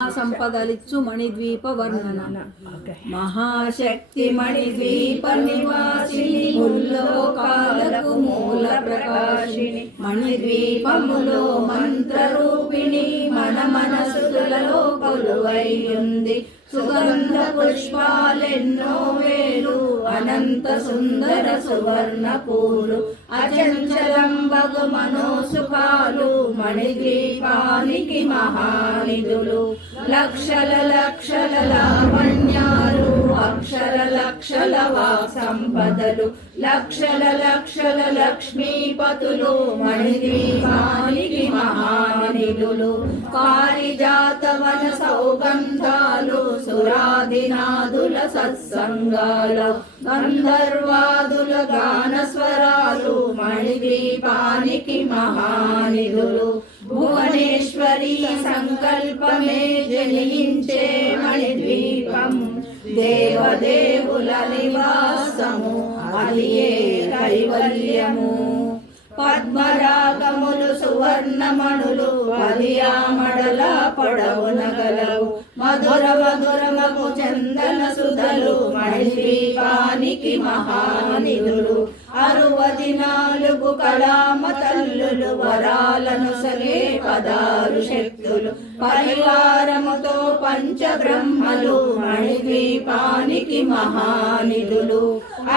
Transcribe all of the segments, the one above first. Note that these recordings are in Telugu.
సంపదలిచ్చు మణిద్వీప వర్ణన. మహాశక్తి మణిద్వీప నివాసిని, ముల్లోకాలకు మూల ప్రకాశిని, మణిద్వీపములో మంత్రరూపిణి, మన మనసులలో కొలువైయుంది. సుగంధ పుష్పాలెన్నో వేలు, అనంత సుందర సువర్ణ పూలు, అచంచలంబగు మనోసుఖాలు, మణిద్వీపానికి మహానిధులు. లక్షల లక్షల లావణ్యాలు, అక్షర లక్షల వాక్ సంపదలు, లక్షల లక్షల లక్ష్మీపతులు, మణిద్వీపానికి మహానిధులు. పారిజాతవన సౌగంధాలు, సురాదినాదుల సత్సంగాల, గంధర్వాదుల గానస్వరాలు, మణిద్వీపానికి మహానిధులు. భువనేశ్వరి సంకల్పమే జనించే మణిద్వీపం, దేవదేవుల నివాసము, అది ఏ కైవల్యము. పద్మరాగములు సువర్ణమణులు, పదియామడల పొడవున గలవు, మధుర మధురమగు చందన సుధలు, మణిద్వీపానికి మహానిధులు. 64 కళామ తల్లులు, వరాలను సగే 16 శక్తులు, పరివారముతో పంచబ్రహ్మలు, మణిద్వీపానికి మహానిధులు.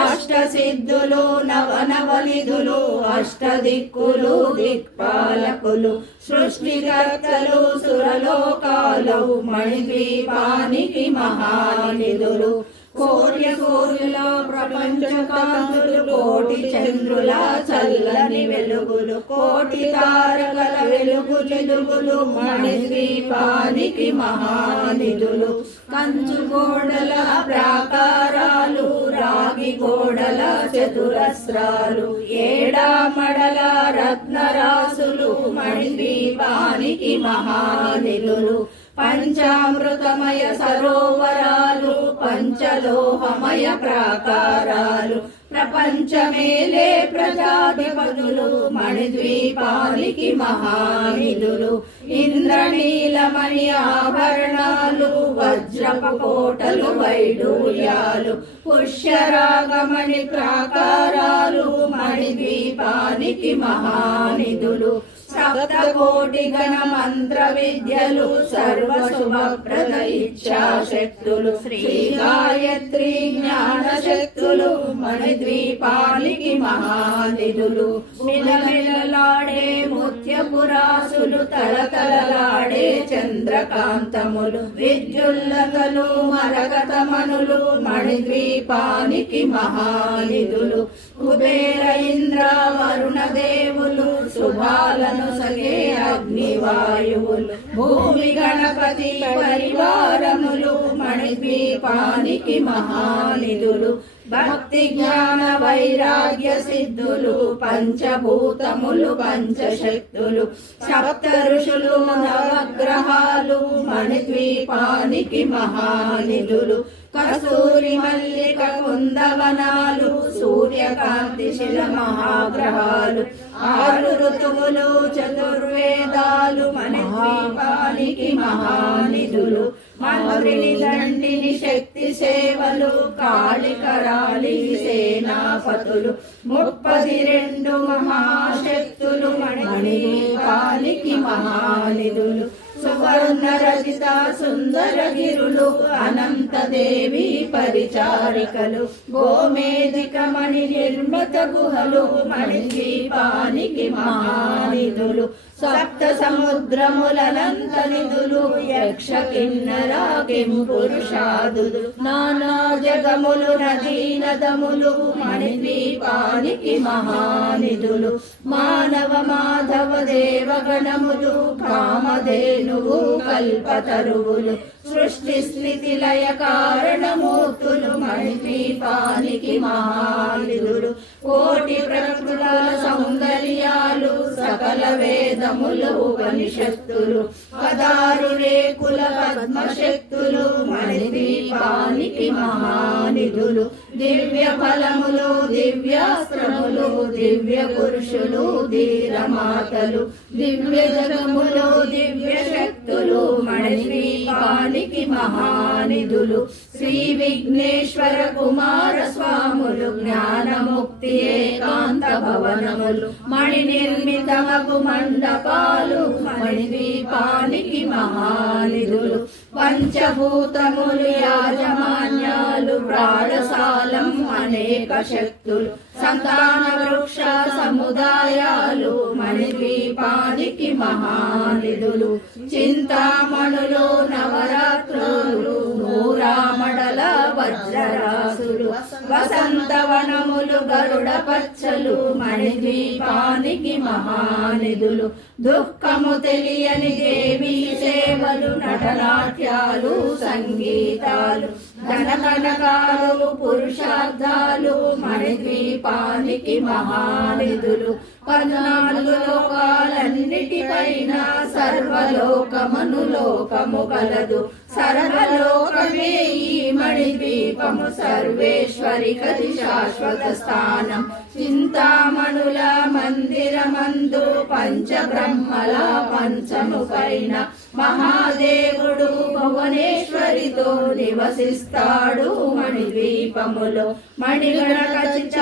అష్టసిద్ధులు నవనవనిధులు, అష్టదిక్కులు దిక్పాలకులు, సృష్టికర్తలు సురలోకాలు, మణిద్వీపానికి మహానిధులు. కోటి సూర్యుల ప్రపంచ కాంతులు, కోటి చంద్రుల చల్లని వెలుగులు, కోటి తారకల వెలుగు చిలుగులు, మణిద్వీపానికి మహానిధులు. కంచు గోడల ప్రాకారాలు, రాగి గోడల చతురస్రాలు, ఏడామడల రత్నరాసులు, మణిద్వీపానికి మహానిధులు. పంచామృతమయ సరోవరాలు, పంచలోహమయ ప్రాకారాలు, ప్రపంచమేలే ప్రజాధిపతులు, మణిద్వీపానికి మహానిధులు. ఇంద్రనీలమణి ఆభరణాలు, వజ్రపు కోటలు వైడూర్యాలు, పుష్యరాగమణి ప్రాకారాలు, మణిద్వీపానికి మహానిధులు. సప్తకోటి గణ మంత్ర విద్యలు, సర్వశుభప్రద ఇచ్ఛాశక్తులు, శ్రీ గాయత్రి జ్ఞాన శక్తులు, మణిద్వీపానికి మహానిధులు. మిలమిలలాడే ముత్యపురాసులు, తలతలలాడే చంద్రకాంతములు, విద్యుల్లతలు మరగతమనులు, మణిద్వీపానికి మహానిధులు. కుబేర ఇంద్ర వరుణ దేవులు, శుభాలను సగే అగ్నివాయువులు, భూమి గణపతి పరివారములు, మణిద్వీపానికి మహానిధులు. భక్తి జ్ఞాన వైరాగ్య సిద్ధులు, పంచభూతములు పంచశక్తులు, సప్త ఋషులు నవగ్రహాలు, మణిద్వీపానికి మహానిధులు. కస్తూరి మల్లిక కుందవనాలు, సూర్యకాంతి శిల మహాగ్రహాలు, 6 ఋతువులు చతుర్వేదాలు, మణిద్వీపానికి మహానిధులు. మంత్రిని దండిని శక్తి సేవలు, కాళికరాళి సేనాపతులు, 32 మహాశక్తులు, మణిద్వీపానికి మహానిధులు. సువర్ణ రచిత సుందర గిరులు, అనంత దేవి పరిచారికలు, గోమేధిక మణి నిర్మిత గుహలు, మణిద్వీపానికి మహానిధులు. సప్త సముద్రములనంత నిధులు, యక్ష కిన్నర కింపురుషాదులు, నానా జగములు నదీ నదములు, మణిద్వీపానికి మహానిధులు. మానవ మాధవ దేవగణములు, కామధేనువు కల్పతరువులు, సృష్టి స్థితి లయ కారణమూర్తులు, మణిద్వీపానికి మహానిధులు. కోటి ప్రకృతుల సౌందర్యాలు సకల వేదములు ఉపనిషత్తులు 16 రేకుల పద్మశక్తులు మణిదీపానికి మహానిధులు దివ్య ఫలములు దివ్యాస్త్రములు దివ్య పురుషులు ధీరమాతలు దివ్య జగములు దివ్య శక్తులు మణిదీపానికి మహానిధులు శ్రీ విఘ్నేశ్వర కుమార స్వాములు జ్ఞానముక్తి ఏకాంత భవనములు మణి నిర్మితమగు మండపాలు మణిదీపానికి మహానిధులు పంచభూతములు యాజమాన్యాలు ప్రాణశాలం అనేక శక్తులు సంతాన వృక్ష సముదాయాలు మణిద్వీపానికి మహానిధులు చింతామణులు నవరాత్రులు నూరామడల వజ్రరాసులు వసంతవనములు గరుడ పచ్చలు మణిద్వీపానికి మహానిధులు దుఃఖము తెలియని దేవీ సేవలు నటనాట్యాలు సంగీతాలు ధనకనకాలు పురుషార్థాలు మణిద్వీపానికి మహానిధులు 14 లోకాలన్నిటిపైన సర్వలోకమను లోకము కలదు సర్వలోకమే ఈ మణిద్వీపము సర్వేశ్వరి కది శాశ్వత స్థానం చింతామణుల మందిరమందు పంచబ్రహ్మల పంచము పైన మహాదేవుడు భువనేశ్వరితో నివసిస్తాడు మణిద్వీపములో మణిగణ ఖచ్చిత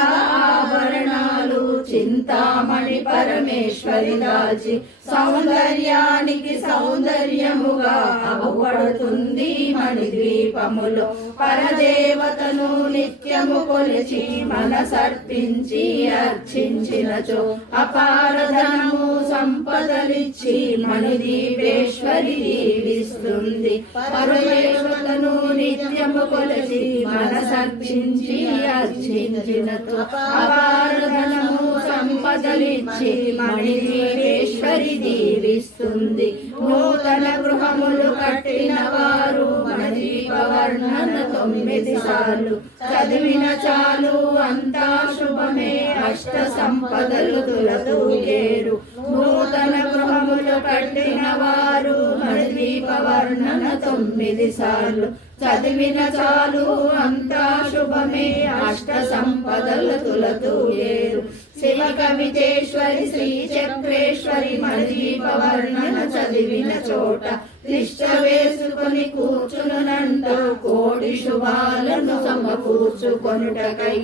ఆభరణాలు చింతామణి పరమేశ్వరి దాల్చి సౌందర్యానికి సౌందర్యముగా అవపడుతుంది మణిద్వీపములో పరదేవతను నిత్యము కొలిచి మనసర్పించి అర్చించినచో అపార ధనము సంపదలిచ్చి మణిద్వీపేశ్వరి దీవిస్తుంది పరదేవతను నిత్యము కొలిచి మనసర్పించి అర్చించినచో అపార ధనము సంపదలిచ్చి మణిద్వీపేశ్వరి దీవిస్తుంది నూతన గృహములు కట్టిన వారు మణిద్వీప వర్ణన 9 సార్లు చదివిన చాలు అంతా శుభమే అష్ట సంపదలు తులతూగేరు నూతన గృహములు కట్టిన వారు మణిద్వీప వర్ణన 9 సార్లు చదివిన చాలు అంతా శుభమే అష్ట సంపదలు తులతూగేరు శివ కవితేశ్వరి శ్రీ చక్రేశ్వరి మణిద్వీప వర్ణన చదివిన చోట తిష్ట వేసుకొని కూర్చునంట కోడి శుభాలను సమకూర్చుకొనుటకై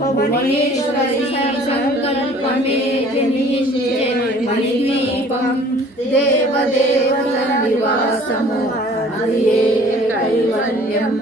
భువనేశ్వరి సంకల్పమే జనించే మణిద్వీపం దేవదేవత నివాసము అది కైవల్యం